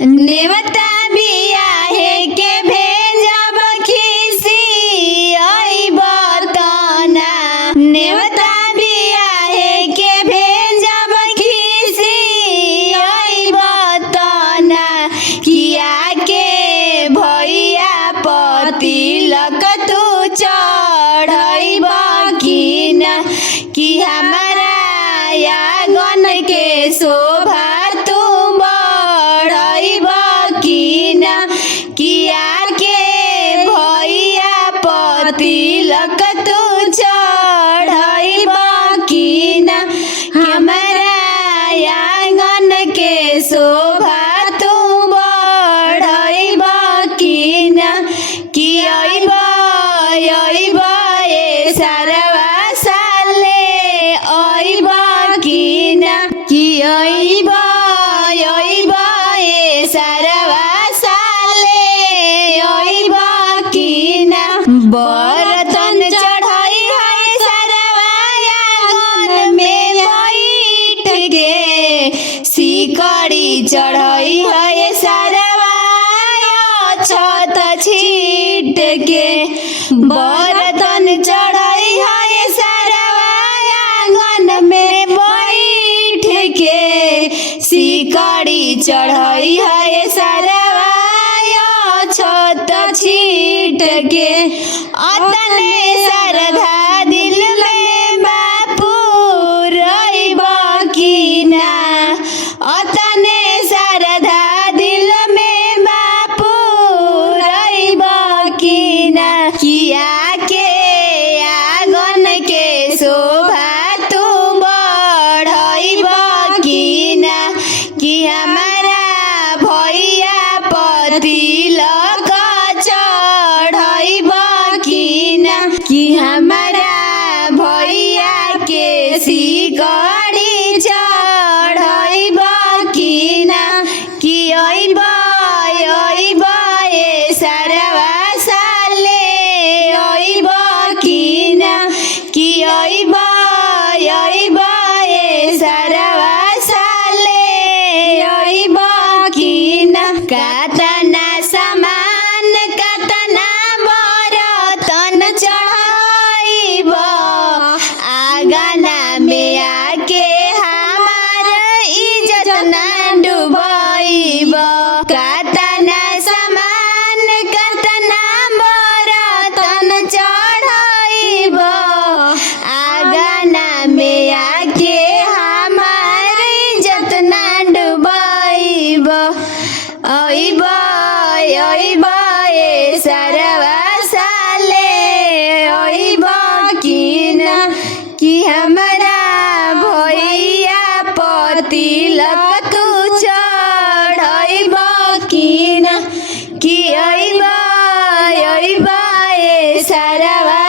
नेवता बियाहे के भेजब खिसी अइब तना। नेवता बियाहे के भेजब खिसी अइब तना। किया के भैया पतिलक तू चढ़इब कि ना। कि हमारा यागन के शोभा तू बढ़इब कि ना। किया के भैया पतिलक तू चढ़इब कि ना। हमारा यागन के शोभा तू बढ़इब कि ना। कि अइब अइब ए सारवा साले अइब कि ना। कि अइब अइब ए सारवा साले अइब कि ना। बरतन चढ़ई है सारवा आंगन में बैठ के। सिकड़ी चढ़ई है सारवा छत छीट के। बरतन चढ़ई है सारवा आंगन में बैठ के। सिकड़ी चढ़ई है सारवा छत छीट के। अतने श्रद्धा दिल में बापू रइब कि ना। अतने श्रद्धा दिल में बापू रइब कि ना। किया के आंगन के शोभा तू बढ़इब कि ना। कि हमारा भैया पतिलक चढ़इब कि ना। कि हमारा भैया के सिकड़ी चढ़इब कि ना। कि अइब अइब ए सारवा साले अइब कि ना। कि अइब अइब ए सारवा साले अइब कि ना। कतना सामान कतना बरतन चढ़इब आंगना में आके हमार इज्जत ना डुबइब। कतना सामान कतना बरतन चढ़इब आंगना में आके हमार इज्जत ना डुबइब। अइब अइब ए सारवा साले अइब कि ना। कि हमारा भैया पतिलक तू चढ़इब कि ना। कि अइब अइब ए सारवा